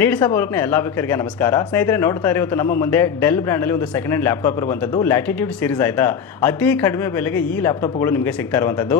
ನೀಡಿಸ ಬೋಲ್ಕ್ನ ಎಲ್ಲ ವೀಕ್ಷಕರಿಗೆ ನಮಸ್ಕಾರ. ಸ್ನೇಹಿತರೆ, ನೋಡ್ತಾ ಇರೋ ಇವತ್ತು ನಮ್ಮ ಮುಂದೆ ಡೆಲ್ ಬ್ರ್ಯಾಂಡಲ್ಲಿ ಒಂದು ಸೆಕೆಂಡ್ ಹ್ಯಾಂಡ್ ಲ್ಯಾಪ್ಟಾಪ್ ಇರುವಂಥದ್ದು ಲ್ಯಾಟಿಟ್ಯೂಡ್ ಸೀರೀಸ್ ಆಯಿತಾ. ಅತಿ ಕಡಿಮೆ ಬೆಲೆಗೆ ಈ ಲ್ಯಾಪ್ಟಾಪ್ಗಳು ನಿಮಗೆ ಸಿಗ್ತಾ ಇರುವಂಥದ್ದು.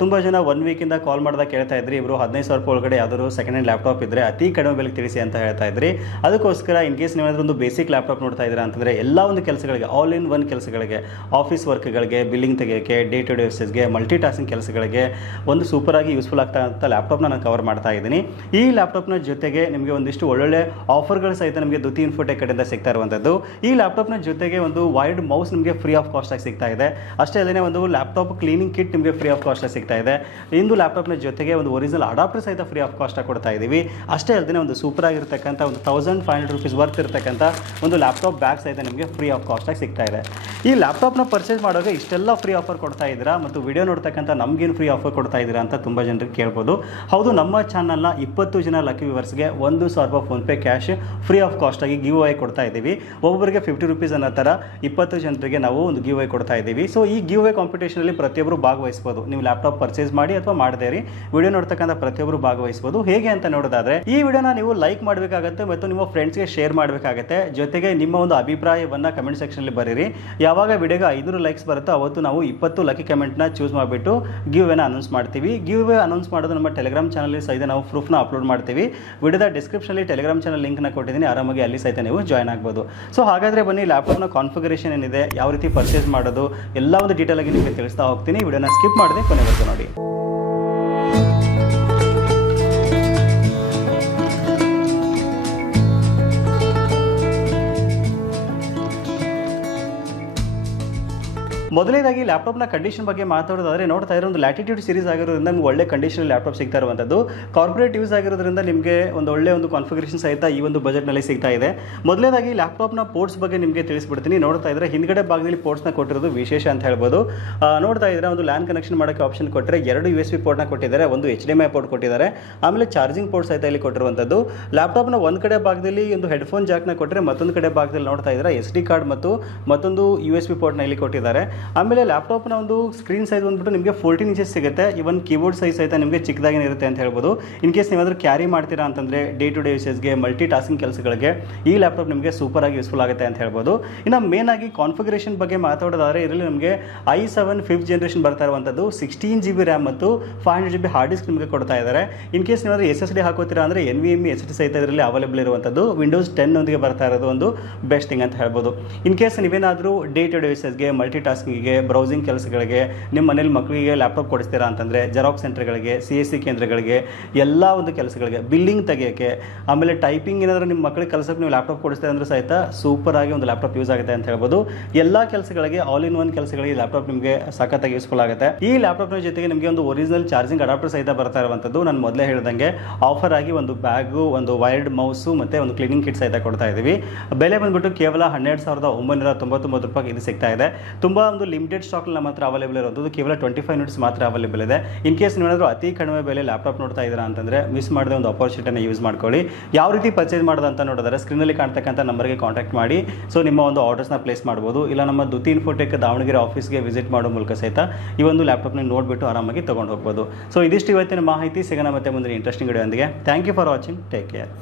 ತುಂಬ ಜನ 1 ವೀಕಿಂದ ಕಾಲ್ ಮಾಡಿದಾಗ ಕೇಳ್ತಾ ಇದ್ರಿ, ಇವರು 15,000 ರೂಪಾಯಿ ಒಳಗಡೆ ಯಾವ್ದಾದ್ರು ಸೆಕೆಂಡ್ ಹ್ಯಾಂಡ್ ಲ್ಯಾಪ್ಟಾಪ್ ಇದ್ದರೆ ಅತಿ ಕಡಿಮೆ ಬೆಲೆಗೆ ತಿಳಿಸಿ ಅಂತ ಹೇಳ್ತಾ ಇದ್ರಿ. ಅದಕ್ಕೋಸ್ಕರ ಇನ್ ಕೇಸ್ ನೀವೇನಾದರೂ ಒಂದು ಬೇಸಿಕ್ ಲ್ಯಾಪ್ಟಾಪ್ ನೋಡ್ತಾ ಇದ್ದೀರಾ ಅಂತಂದರೆ ಎಲ್ಲ ಒಂದು ಕೆಲಸಗಳಿಗೆ, ಆಲ್ ಇನ್ ಒನ್ ಕೆಲಸಗಳಿಗೆ, ಆಫೀಸ್ ವರ್ಕ್ಗಳಿಗೆ, ಬಿಲ್ಲಿಂಗ್ ತೆಗೆಯೋಕ್ಕೆ, ಡೇ ಟು ಡೇ ಯೂಸೇಜ್ಗೆ, ಮಲ್ಟಿ ಟಾಸ್ಕಿಂಗ್ ಕೆಲಸಗಳಿಗೆ ಒಂದು ಸೂಪರ್ ಆಗಿ ಯೂಸ್ಫುಲ್ ಆಗ್ತಾ ಅಂತ ಲ್ಯಾಪ್ಟಾಪ್ನ ನಾನು ಕವರ್ ಮಾಡ್ತಾ ಇದ್ದೀನಿ. ಈ ಲ್ಯಾಪ್ಟಾಪ್ನ ಜೊತೆಗೆ ನಿಮಗೆ ಒಂದಿಷ್ಟು ಒಳ್ಳೊಳ್ಳೆ ಆಫರ್ಗಳು ಸಹಿತ ನಿಮಗೆ ದುತಿ ಇನ್ಫೋಟೆಕ್ ಕಡೆಯಿಂದ ಸಿಗ್ತಾ ಇರುವಂಥದ್ದು. ಈ ಲ್ಯಾಪ್ಟಾಪ್ನ ಜೊತೆಗೆ ಒಂದು ವೈರ್ಡ್ ಮೌಸ್ ನಿಮಗೆ ಫ್ರೀ ಆಫ್ ಕಾಸ್ಟ್ ಆಗಿ ಸಿಗ್ತಾ ಇದೆ. ಅಷ್ಟೇ ಅಲ್ಲದೆ ಒಂದು ಲ್ಯಾಪ್ಟಾಪ್ ಕ್ಲೀನಿಂಗ್ ಕಿಟ್ ನಿಮಗೆ ಫ್ರೀ ಆಫ್ ಕಾಸ್ಟ್ ಆಗಿ ಸಿಗ್ತಾ ಇದೆ. ಇಂದು ಲ್ಯಾಪ್ಟಾಪ್ನ ಜೊತೆಗೆ ಒಂದು ಒರಿಜಿನಲ್ ಅಡಾಪ್ಟರ್ ಸಹಿತ ಫ್ರೀ ಆಫ್ ಕಾಸ್ಟ್ ಆಗಿ ಕೊಡ್ತಾ ಇದ್ದೀವಿ. ಅಷ್ಟೇ ಅಲ್ಲದೆ ಒಂದು ಸೂಪರ್ ಆಗಿರ್ತಕ್ಕಂಥ ಒಂದು 1500 ರೂಪೀಸ್ ವರ್ತ್ ಇರತಕ್ಕಂಥ ಒಂದು ಲ್ಯಾಪ್ಟಾಪ್ ಬ್ಯಾಗ್ ಸಹಿತ ನಿಮಗೆ ಫ್ರೀ ಆಫ್ ಕಾಸ್ಟ್ ಆಗಿ ಸಿಗ್ತಾ ಇದೆ. ಈ ಲ್ಯಾಪ್ಟಾಪ್ನ ಪರ್ಚೇಸ್ ಮಾಡುವಾಗ ಇಷ್ಟೆಲ್ಲ ಫ್ರೀ ಆಫರ್ ಕೊಡ್ತಾ ಇದ್ದೀರಾ ಮತ್ತು ವಿಡಿಯೋ ನೋಡ್ತಕ್ಕಂಥ ನಮಗೇನು ಫ್ರೀ ಆಫರ್ ಕೊಡ್ತಾ ಇದ್ದೀರಾ ಅಂತ ತುಂಬ ಜನರಿಗೆ ಕೇಳ್ಬೋದು. ಹೌದು, ನಮ್ಮ ಚಾನಲ್ನ 20 ಜನ ಲಕ್ಕಿ ವ್ಯೂವರ್ಸ್ಗೆ 1,000 ರೂಪಾಯಿ PhonePe cash free of cost ಆಗಿ ಗಿವ್ ಅವೇ ಕೊಡ್ತಾ ಇದ್ದೀವಿ. ಒಬ್ಬೊಬ್ಬರಿಗೆ 50 ರೂಪೀಸ್ ಅನ್ನೋ ಥರ 20 ಜನರಿಗೆ ನಾವು ಒಂದು ಗಿವ್ ಅವೇ ಕೊಡ್ತಾ ಇದ್ದೀವಿ. ಸೊ ಈ ಗಿವ್ ಅವೇ ಕಾಂಪಿಟೇಷನಲ್ಲಿ ಪ್ರತಿಯೊಬ್ಬರು ಭಾಗವಹಿಸಬಹುದು. ನೀವು ಲ್ಯಾಪ್ಟಾಪ್ ಪರ್ಚೇಸ್ ಮಾಡಿ ಅಥವಾ ಮಾಡದೇ ಇರಿ, ವಿಡಿಯೋ ನೋಡ್ತಕ್ಕಂಥ ಪ್ರತಿಯೊಬ್ಬರು ಭಾಗವಹಿಸಬಹುದು. ಹೇಗೆ ಅಂತ ನೋಡೋದಾದ್ರೆ ಈ ವಿಡಿಯೋನ ನೀವು ಲೈಕ್ ಮಾಡಬೇಕಾಗುತ್ತೆ ಮತ್ತು ನಿಮ್ಮ ಫ್ರೆಂಡ್ಸ್ಗೆ ಶೇರ್ ಮಾಡಬೇಕಾಗುತ್ತೆ. ಜೊತೆಗೆ ನಿಮ್ಮ ಒಂದು ಅಭಿಪ್ರಾಯವನ್ನ ಕಮೆಂಟ್ ಸೆಕ್ಷನಲ್ಲಿ ಬರೀರಿ. ಯಾವಾಗ ವಿಡಿಯೋಗೆ 500 ಲೈಕ್ಸ್ ಬರುತ್ತೋ ಅವತ್ತು ನಾವು 20 ಲಕ್ಕಿ ಕಮೆಂಟ್ನ ಚೂಸ್ ಮಾಡಿಬಿಟ್ಟು ಗಿವ್ ಅವೇನ ಅನೌನ್ಸ್ ಮಾಡ್ತೀವಿ. ಗಿವ್ ಅವೇ ಅನೌನ್ಸ್ ಮಾಡೋದು ನಮ್ಮ ಟೆಲಿಗ್ರಾಮ್ ಚಾನಲ್ ಸಹಿತ ನಾವು ಪ್ರೂಫ್ನ ಅಪ್ಲೋಡ್ ಮಾಡ್ತೀವಿ. ವಿಡಿಯೋದ ಡಿಸ್ಕ್ರಿಪ್ಷನಲ್ಲಿ ಟೆಲಿಗ್ರಾಮ್ ಚಾನಲ್ ಲಿಂಕ್ನ ಕೊಟ್ಟಿದ್ದೀನಿ, ಆರಾಮಾಗಿ ಅಲ್ಲಿ ಸಹಿತ ನೀವು ಜಾಯ್ನ್ ಆಗ್ಬೋದು. ಸೊ ಹಾಗಾದರೆ ಬನ್ನಿ, ಲ್ಯಾಪ್ಟಾಪ್ನ ಕಾನ್ಫಿಗರೇಷನ್ ಏನಿದೆ, ಯಾವ ರೀತಿ ಪರ್ಚೇಸ್ ಮಾಡೋದು, ಎಲ್ಲ ಒಂದು ಡೀಟೇಲ್ ಆಗಿ ನಿಮಗೆ ತಿಳಿಸ್ತಾ ಹೋಗ್ತೀನಿ. ವಿಡಿಯೋನ ಸ್ಕಿಪ್ ಮಾಡದೆ ಕೊನೆವರೆಗೂ ನೋಡಿ. ಮೊದಲನೇದಾಗಿ ಲ್ಯಾಪ್ಟಾಪ್ನ ಕಂಡೀಷನ್ ಬಗ್ಗೆ ಮಾತಾಡೋದಾದ್ರೆ, ನೋಡ್ತಾ ಇರೋ ಒಂದು ಲ್ಯಾಟಿಟ್ಯೂಡ್ ಸೀರೀಸ್ ಆಗಿರೋದ್ರಿಂದ ನಿಮ್ಗೆ ಒಳ್ಳೆ ಕಂಡೀಷನ್ ಲ್ಯಾಪ್ಟಾಪ್ ಸಿಗ್ತಾ ಇರುವಂಥದ್ದು. ಕಾರ್ಪೊರೇಟ್ ಯೂಸ್ ಆಗಿರೋದ್ರಿಂದ ನಿಮಗೆ ಒಂದು ಒಳ್ಳೆ ಒಂದು ಕಾನ್ಫಿಗರೇಷನ್ ಸಹಿತ ಈ ಒಂದು ಬಜೆಟ್ನಲ್ಲಿ ಸಿಗ್ತಾ ಇದೆ. ಮೊದಲನೇದಾಗಿ ಲ್ಯಾಪ್ಟಾಪ್ನ ಪೋರ್ಟ್ಸ್ ಬಗ್ಗೆ ನಿಮಗೆ ತಿಳಿಸ್ಬಿಡ್ತೀನಿ. ನೋಡ್ತಾ ಇದ್ರೆ ಹಿಂದ್ಗಡೆ ಭಾಗದಲ್ಲಿ ಪೋರ್ಟ್ಸ್ನ ಕೊಟ್ಟಿರೋದು ವಿಶೇಷ ಅಂತ ಹೇಳ್ಬೋದು. ನೋಡ್ತಾ ಇದ್ರೆ ಒಂದು ಲ್ಯಾನ್ ಕನೆಕ್ಷನ್ ಮಾಡೋಕ್ಕೆ ಆಪ್ಷನ್ ಕೊಟ್ಟರೆ 2 USB ಪೋರ್ಟ್ನ ಕೊಟ್ಟಿದ್ದಾರೆ, ಒಂದು HDMI ಪೋರ್ಟ್ ಕೊಟ್ಟಿದ್ದಾರೆ, ಆಮೇಲೆ ಚಾರ್ಜಿಂಗ್ ಪೋರ್ಟ್ ಸಹಿತ ಇಲ್ಲಿ ಕೊಟ್ಟಿರುವಂಥದ್ದು. ಲ್ಯಾಪ್ಟಾಪ್ನ ಒಂದು ಕಡೆ ಭಾಗದಲ್ಲಿ ಒಂದು ಹೆಡ್ಫೋನ್ ಜಾಕ್ನ ಕೊಟ್ಟರೆ, ಮತ್ತೊಂದು ಕಡೆ ಭಾಗದಲ್ಲಿ ನೋಡ್ತಾ ಇದ್ರೆ SD ಕಾರ್ಡ್ ಮತ್ತು ಮತ್ತೊಂದು USB ಪೋರ್ಟ್ನ ಇಲ್ಲಿ ಕೊಟ್ಟಿದ್ದಾರೆ. ಆಮೇಲೆ ಲ್ಯಾಪ್ಟಾಪ್ನ ಒಂದು ಸ್ಕ್ರೀನ್ ಸೈಜ್ ಬಂದ್ಬಿಟ್ಟು ನಿಮಗೆ 14 ಇಂಚಸ್ ಸಿಗುತ್ತೆ. ಇವನ್ ಕೀಬೋರ್ಡ್ ಸೈಜ್ ಸಹಿತ ನಿಮಗೆ ಚಿಕ್ಕದಾಗಿ ಇರುತ್ತೆ ಅಂತ ಹೇಳ್ಬೋದು. ಇನ್ ಕೇಸ್ ನೀವಾದರೂ ಕ್ಯಾರಿ ಮಾಡ್ತೀರಾ ಅಂತಂದರೆ ಡೇ ಟು ಡೇ ಯೂಸೇಜ್ಗೆ, ಮಲ್ಟಿ ಟಾಸ್ಕಿಂಗ್ ಕೆಲಸಗಳಿಗೆ ಈ ಲ್ಯಾಪ್ಟಾಪ್ ನಿಮಗೆ ಸೂಪರ್ ಆಗಿ ಯೂಸ್ಫುಲ್ ಆಗುತ್ತೆ ಅಂತ ಹೇಳ್ಬೋದು. ಇನ್ನು ಮೇನ್ ಆಗಿ ಕಾನ್ಫಿಗರೇಷನ್ ಬಗ್ಗೆ ಮಾತಾಡೋದಾದ್ರೆ, ಇದರಲ್ಲಿ ನಮಗೆ i7 5th ಜನರೇಷನ್ ಬರ್ತಾ ಇರುವಂಥದ್ದು, 16 GB ರ್ಯಾಮ್ ಮತ್ತು 500 GB ಹಾರ್ಡ್ ಡಿಸ್ಕ್ ನಿಮಗೆ ಕೊಡ್ತಾ ಇದ್ದಾರೆ. ಇನ್ ಕೇಸ್ ನೀವಾದರೂ SSD ಹಾಕೋತೀರಾ ಅಂದರೆ NVMe SSD ಸಹಿತ ಇದರಲ್ಲಿ ಅವೈಲೇಬಲ್ ಇರುವಂಥದ್ದು. Windows 10 ನೊಂದಿಗೆ ಬರ್ತಾ ಇರೋದು ಒಂದು ಬೆಸ್ಟ್ ಥಿಂಗ್ ಅಂತ ಹೇಳ್ಬೋದು. ಇನ್ ಕೇಸ್ ನೀವೇನಾದರೂ ಡೇ ಟು ಡೇ ಯೂಸೇಜ್ಗೆ, ಮಲ್ಟಿ ಟಾಸ್ಕಿಂಗ್ಗೆ, ಬ್ರೌಸಿಂಗ್ ಕೆಲಸಗಳಿಗೆ, ನಿಮ್ಮ ಮನೇಲಿ ಮಕ್ಕಳಿಗೆ ಲ್ಯಾಪ್ಟಾಪ್ ಕೊಡಿಸ್ತೀರಾ ಅಂತಂದರೆ ಜೆರಾಕ್ಸ್ ಸೆಂಟರ್ಗಳಿಗೆ, CSC ಕೇಂದ್ರಗಳಿಗೆ, ಎಲ್ಲ ಒಂದು ಕೆಲಸಗಳಿಗೆ, ಬಿಲ್ಲಿಂಗ್ ತೆಗೆಯೋಕ್ಕೆ, ಆಮೇಲೆ ಟೈಪಿಂಗ್ ಏನಾದರೂ ನಿಮ್ಮ ಮಕ್ಕಳಿಗೆ ಕೆಲಸಕ್ಕೆ ನೀವು ಲ್ಯಾಪ್ಟಾಪ್ ಕೊಡಿಸ್ತೀರ ಅಂದರೆ ಸಹಿತ ಸೂಪರ್ ಆಗಿ ಒಂದು ಲ್ಯಾಪ್ಟಾಪ್ ಯೂಸ್ ಆಗುತ್ತೆ ಅಂತ ಹೇಳ್ಬೋದು. ಎಲ್ಲ ಕೆಲಸಗಳಿಗೆ, ಆಲ್ ಇನ್ ಒನ್ ಕೆಲಸಗಳಿಗೆ ಲ್ಯಾಪ್ಟಾಪ್ ನಿಮಗೆ ಸಖತ್ತಾಗಿ ಯೂಸ್ಫುಲ್ ಆಗುತ್ತೆ. ಈ ಲ್ಯಾಪ್ಟಾಪ್ನ ಜೊತೆಗೆ ನಿಮಗೆ ಒಂದು ಒರಿಜಿನಲ್ ಚಾರ್ಜಿಂಗ್ ಅಡಾಪ್ಟರ್ ಸಹಿತ ಬರ್ತಾ ಇರುವಂಥದ್ದು. ನಾನು ಮೊದಲೇ ಹೇಳಿದಂಗೆ ಆಫರ್ ಆಗಿ ಒಂದು ಬ್ಯಾಗು, ಒಂದು ವೈರ್ಡ್ ಮೌಸು ಮತ್ತು ಒಂದು ಕ್ಲೀನಿಂಗ್ ಕಿಟ್ ಸಹಿತ ಕೊಡ್ತಾ ಇದ್ದೀವಿ. ಬೆಲೆ ಬಂದ್ಬಿಟ್ಟು ಕೇವಲ 12,999 ರೂಪಾಯಿ ಇದು ಸಿಗ್ತಾ ಇದೆ. ತುಂಬ ಒಂದು ಲಿಮಿಟೆಡ್ ಸ್ಟಾಕ್ ನಮ್ಮ ಹತ್ರ ಅವೈಲೇಬಲ್ ಇರೋದು, ಕೇವಲ 25 ಯೂನಿಟ್ಸ್ ಮಾತ್ರ ಅವೈಲೇಬಲ್ ಇದೆ. ಇನ್ ಕೇಸ್ ನೀವೇನಾದರೂ ಅತಿ ಕಡಿಮೆ ಬೆಲೆ ಲ್ಯಾಪ್ಟಾಪ್ ನೋಡ್ತಾ ಇದ್ದೀರಾ ಅಂತಂದರೆ ಮಿಸ್ ಮಾಡದೆ ಒಂದು ಅಪರ್ಚುನಿಟಿನ ಯೂಸ್ ಮಾಡ್ಕೊಳ್ಳಿ. ಯಾವ ರೀತಿ ಪರ್ಚೇಸ್ ಮಾಡೋದು ಅಂತ ನೋಡಿದ್ರೆ ಸ್ಕ್ರೀನಲ್ಲಿ ಕಾಣ್ತಕ್ಕಂಥ ನಂಬರ್ಗೆ ಕಾಂಟ್ಯಾಕ್ಟ್ ಮಾಡಿ ಸೊ ನಿಮ್ಮ ಒಂದು ಆರ್ಡರ್ಸ್ನ ಪ್ಲೇಸ್ ಮಾಡ್ಬೋದು. ಇಲ್ಲ ನಮ್ಮ ದುತಿ ಇನ್ಫೋಟೆಕ್ ದಾವಣಗೆರೆ ಆಫೀಸ್ಗೆ ವಿಸಿಟ್ ಮಾಡೋ ಮೂಲಕ ಸಹಿತ ಈ ಒಂದು ಲ್ಯಾಪ್ಟಾಪ್ನ ನೋಡಿಬಿಟ್ಟು ಆರಾಮಾಗಿ ತೊಗೊಂಡು ಹೋಗ್ಬೋದು. ಸೊ ಇದಿಷ್ಟು ಇವತ್ತಿನ ಮಾಹಿತಿ. ಸಿಗೋಣ ಮತ್ತೆ ಮುಂದಿನ ಇಂಟ್ರೆಸ್ಟಿಂಗ್ ವಿಡಿಯೋ ಒಂದಿಗೆ. Thank you for watching. Take care.